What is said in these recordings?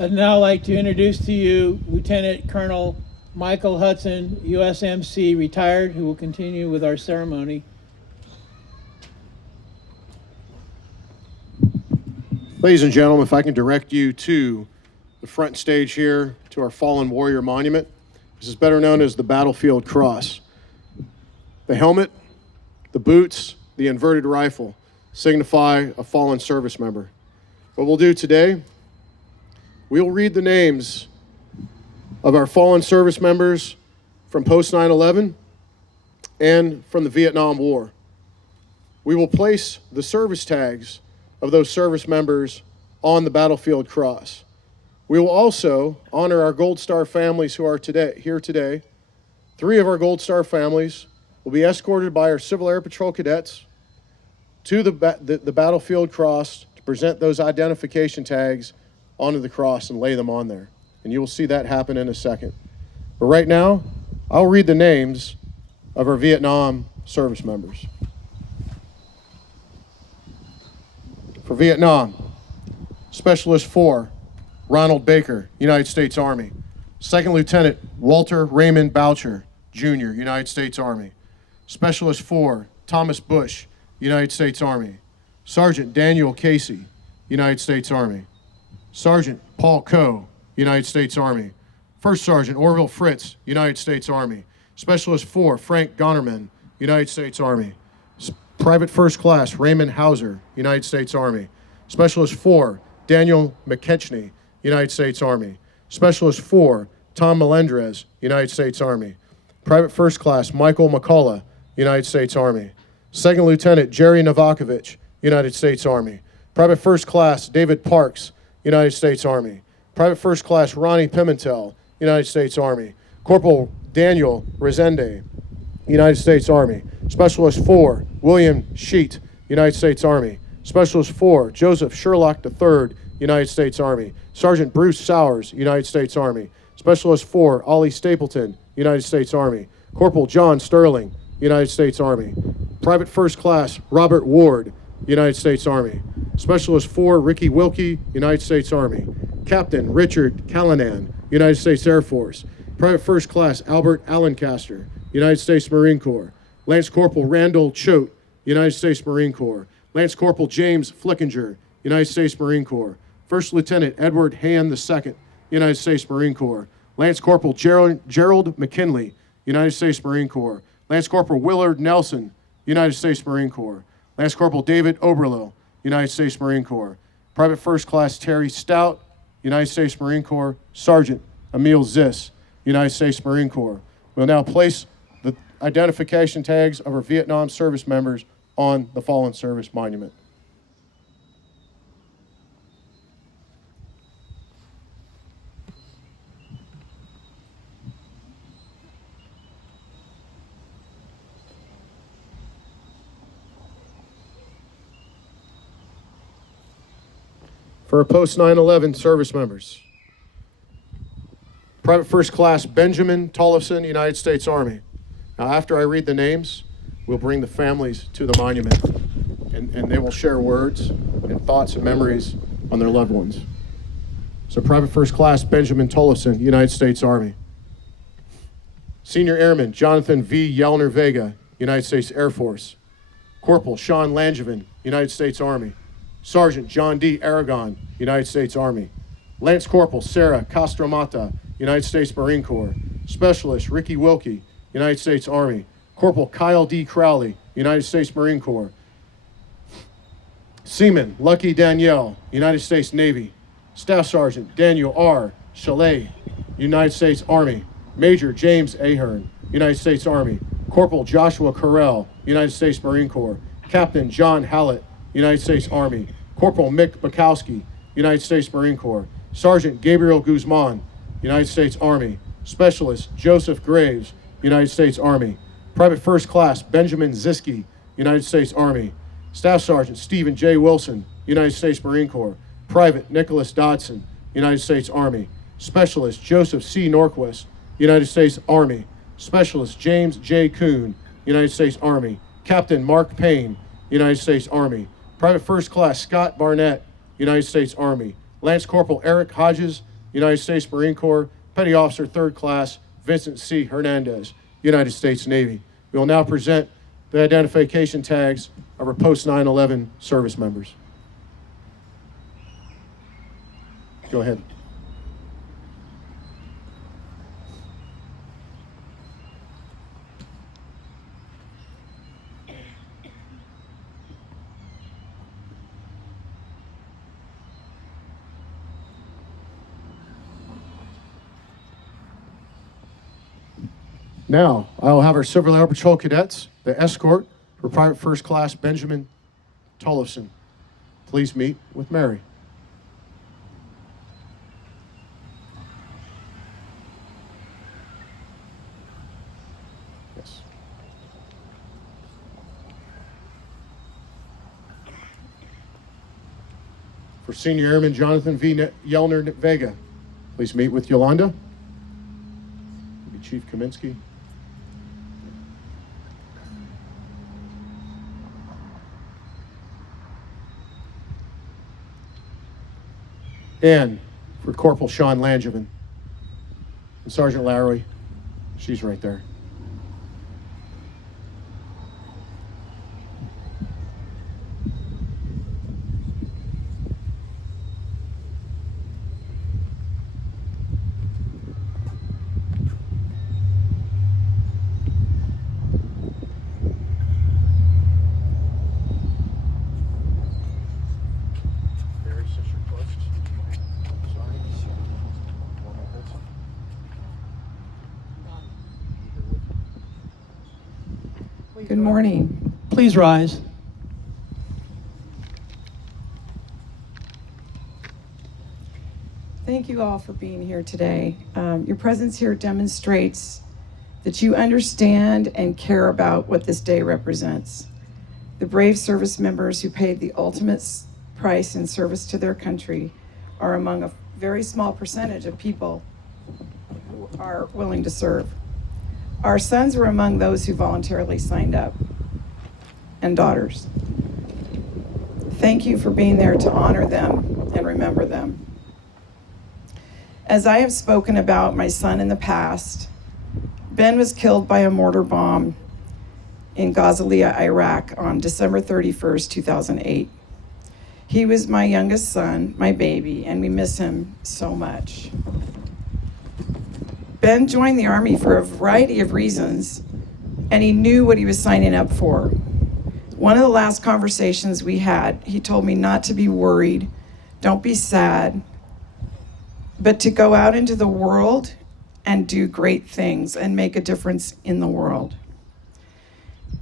I'd now like to introduce to you Lieutenant Colonel Michael Hudson, USMC, retired, who will continue with our ceremony. Ladies and gentlemen, if I can direct you to the front stage here to our fallen warrior monument. This is better known as the Battlefield Cross. The helmet, the boots, the inverted rifle signify a fallen service member. What we'll do today, we'll read the names of our fallen service members from post 9/11 and from the Vietnam War. We will place the service tags of those service members on the Battlefield Cross. We will also honor our Gold Star families who are here today. 3 of our Gold Star families will be escorted by our Civil Air Patrol cadets to the Battlefield Cross to present those identification tags onto the cross and lay them on there. And you will see that happen in a second. But right now, I'll read the names of our Vietnam service members. For Vietnam, Specialist 4, Ronald Baker, United States Army. Second Lieutenant Walter Raymond Boucher, Jr., United States Army. Specialist 4, Thomas Bush, United States Army. Sergeant Daniel Casey, United States Army. Sergeant Paul Coe, United States Army. First Sergeant Orville Fritz, United States Army. Specialist 4, Frank Gonnerman, United States Army. Private First Class Raymond Hauser, United States Army. Specialist 4, Daniel McKechnie, United States Army. Specialist 4, Tom Melendrez, United States Army. Private First Class Michael McCullough, United States Army. Second Lieutenant Jerry Novakovich, United States Army. Private First Class David Parks, United States Army. Private First Class Ronnie Pimentel, United States Army. Corporal Daniel Resende, United States Army. Specialist 4, William Sheet, United States Army. Specialist 4, Joseph Sherlock III, United States Army. Sergeant Bruce Sowers, United States Army. Specialist 4, Ollie Stapleton, United States Army. Corporal John Sterling, United States Army. Private First Class Robert Ward, United States Army. Specialist 4, Ricky Wilkie, United States Army. Captain Richard Callanan, United States Air Force. Private First Class Albert Allencaster, United States Marine Corps. Lance Corporal Randall Choate, United States Marine Corps. Lance Corporal James Flickinger, United States Marine Corps. First Lieutenant Edward Hand II, United States Marine Corps. Lance Corporal Gerald McKinley, United States Marine Corps. Lance Corporal Willard Nelson, United States Marine Corps. Lance Corporal David Oberlo, United States Marine Corps. Private First Class Terry Stout, United States Marine Corps. Sergeant Emil Ziss, United States Marine Corps. We'll now place the identification tags of our Vietnam service members on the Fallen Service Monument. For our post 9/11 service members, Private First Class Benjamin Tollefson, United States Army. Now, after I read the names, we'll bring the families to the monument, and they will share words and thoughts and memories on their loved ones. So, Private First Class Benjamin Tollefson, United States Army. Senior Airman Jonathan V. Yellner Vega, United States Air Force. Corporal Sean Langevin, United States Army. Sergeant John D. Aragon, United States Army. Lance Corporal Sarah Castromata, United States Marine Corps. Specialist Ricky Wilkie, United States Army. Corporal Kyle D. Crowley, United States Marine Corps. Seaman Lucky Danielle, United States Navy. Staff Sergeant Daniel R. Chalet, United States Army. Major James Ahern, United States Army. Corporal Joshua Carell, United States Marine Corps. Captain John Hallett, United States Army. Corporal Mick Bukowski, United States Marine Corps. Sergeant Gabriel Guzman, United States Army. Specialist Joseph Graves, United States Army. Private First Class Benjamin Ziski, United States Army. Staff Sergeant Stephen J. Wilson, United States Marine Corps. Private Nicholas Dodson, United States Army. Specialist Joseph C. Norquist, United States Army. Specialist James J. Kuhn, United States Army. Captain Mark Payne, United States Army. Private First Class Scott Barnett, United States Army. Lance Corporal Eric Hodges, United States Marine Corps, Petty Officer 3rd Class Vincent C. Hernandez, United States Navy. We will now present the identification tags of our post 9/11 service members. Go ahead. Now, I will have our Silver Air Patrol cadets, the escort for Private First Class Benjamin Tollefson. Please meet with Mary. Yes. For Senior Airman Jonathan V. Yelner Vega, please meet with Yolanda. Chief Kaminsky. And for Corporal Sean Langevin and Sergeant Larry, she's right there. Good morning. Please rise. Thank you all for being here today. Your presence here demonstrates that you understand and care about what this day represents. The brave service members who paid the ultimate price in service to their country are among a very small percentage of people who are willing to serve. Our sons were among those who voluntarily signed up, and daughters. Thank you for being there to honor them and remember them. As I have spoken about my son in the past, Ben was killed by a mortar bomb in Ghazaliya, Iraq on December 31st, 2008. He was my youngest son, my baby, and we miss him so much. Ben joined the Army for a variety of reasons, and he knew what he was signing up for. One of the last conversations we had, he told me not to be worried, don't be sad, but to go out into the world and do great things and make a difference in the world.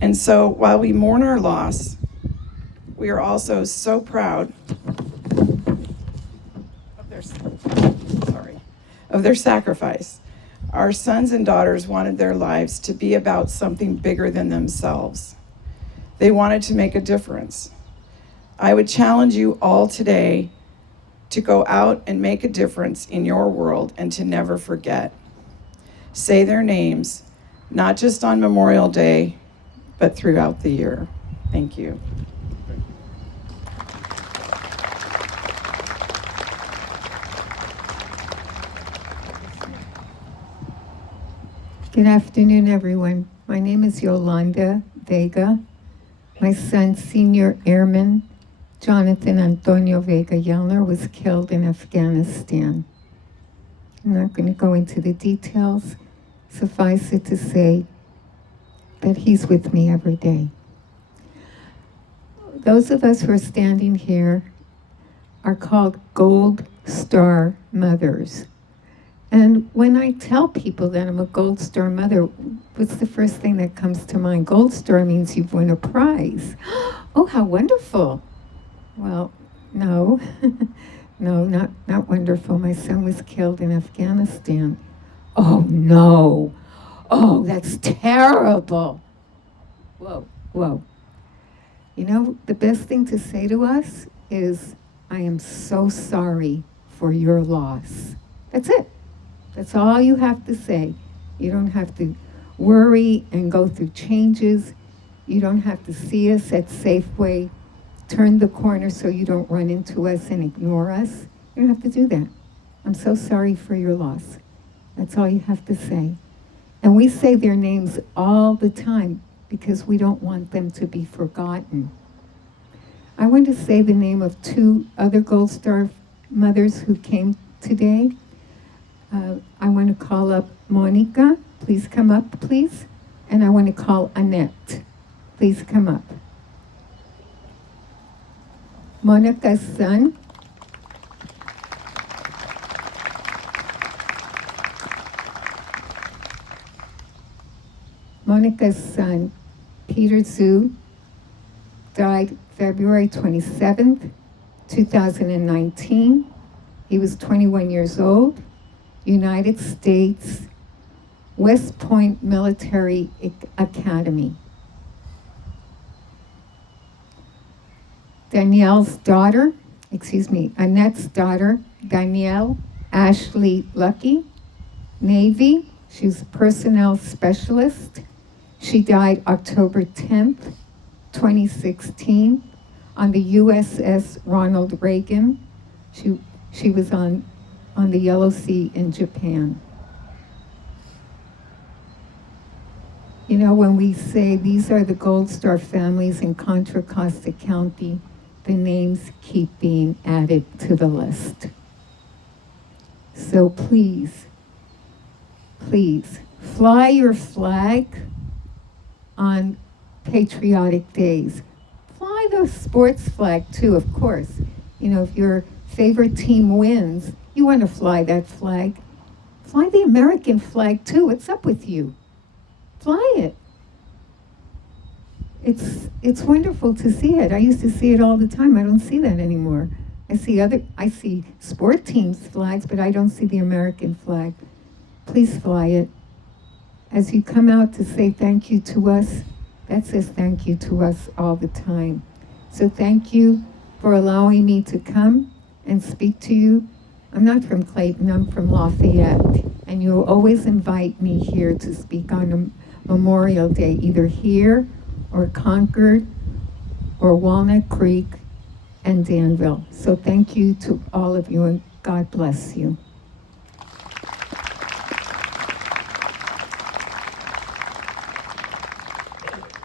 And so while we mourn our loss, we are also so proud of their sacrifice. Our sons and daughters wanted their lives to be about something bigger than themselves. They wanted to make a difference. I would challenge you all today to go out and make a difference in your world and to never forget. Say their names, not just on Memorial Day, but throughout the year. Thank you. Good afternoon, everyone. My name is Yolanda Vega. My son, Senior Airman Jonathan Antonio Vega Yelner, was killed in Afghanistan. I'm not going to go into the details. Suffice it to say that he's with me every day. Those of us who are standing here are called Gold Star Mothers. And when I tell people that I'm a Gold Star mother, what's the first thing that comes to mind? Gold Star means you've won a prize. Oh, how wonderful. Well, no, no, not wonderful. My son was killed in Afghanistan. Oh, no. Oh, that's terrible. Whoa, whoa. You know, the best thing to say to us is, I am so sorry for your loss. That's it. That's all you have to say. You don't have to worry and go through changes. You don't have to see us at Safeway, turn the corner so you don't run into us and ignore us. You don't have to do that. I'm so sorry for your loss. That's all you have to say. And we say their names all the time because we don't want them to be forgotten. I want to say the name of 2 other Gold Star mothers who came today. I want to call up Monica. Please come up, please. And I want to call Annette. Please come up. Monica's son. Monica's son, Peter Zhu, died February 27th, 2019. He was 21 years old, United States, West Point Military Academy. Annette's daughter, Danielle Ashley Lucky, Navy. She's a personnel specialist. She died October 10th, 2016 on the USS Ronald Reagan. She was on the Yellow Sea in Japan. You know, when we say these are the Gold Star families in Contra Costa County, the names keep being added to the list. So please, fly your flag on patriotic days. Fly the sports flag too, of course. You know, if your favorite team wins, you want to fly that flag. Fly the American flag too. What's up with you? Fly it. It's wonderful to see it. I used to see it all the time. I don't see that anymore. I see sport teams' flags, but I don't see the American flag. Please fly it. As you come out to say thank you to us, that says thank you to us all the time. So thank you for allowing me to come and speak to you. I'm not from Clayton, I'm from Lafayette. And you'll always invite me here to speak on a Memorial Day, either here or Concord or Walnut Creek and Danville. So thank you to all of you and God bless you.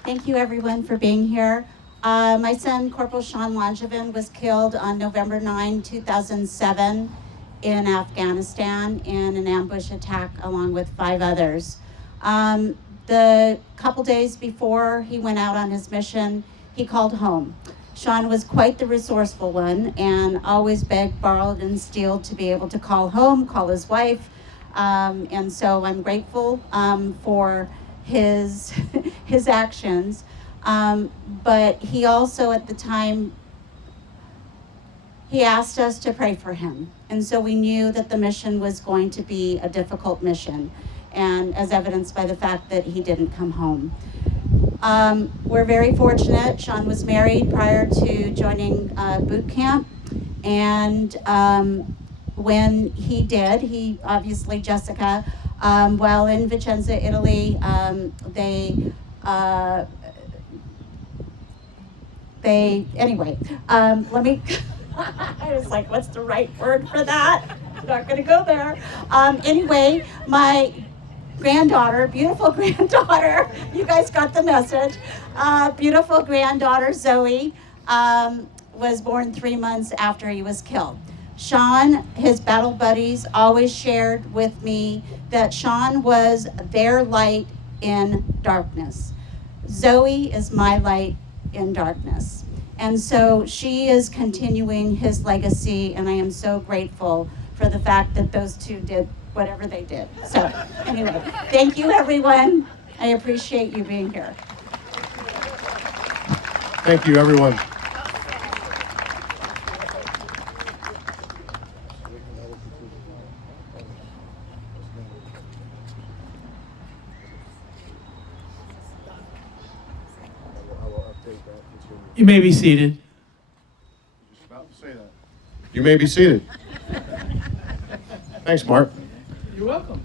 Thank you, everyone, for being here. My son, Corporal Sean Langevin, was killed on November 9, 2007 in Afghanistan in an ambush attack along with 5 others. The couple days before he went out on his mission, he called home. Sean was quite the resourceful one and always begged, borrowed, and stealed to be able to call home, call his wife. And so I'm grateful for his actions. But he also, at the time, he asked us to pray for him. And so we knew that the mission was going to be a difficult mission, and as evidenced by the fact that he didn't come home. We're very fortunate. Sean was married prior to joining boot camp, and when he did, he obviously, Jessica, while in Vicenza, Italy, let me, I was like, what's the right word for that? I'm not gonna go there. Anyway, my granddaughter, beautiful granddaughter, you guys got the message. Beautiful granddaughter, Zoe, was born 3 months after he was killed. Sean, his battle buddies, always shared with me that Sean was their light in darkness. Zoe is my light in darkness. And so she is continuing his legacy, and I am so grateful for the fact that those two did whatever they did. So anyway, thank you, everyone. I appreciate you being here. Thank you, everyone. You may be seated. About to say that. You may be seated. Thanks, Mark. You're welcome.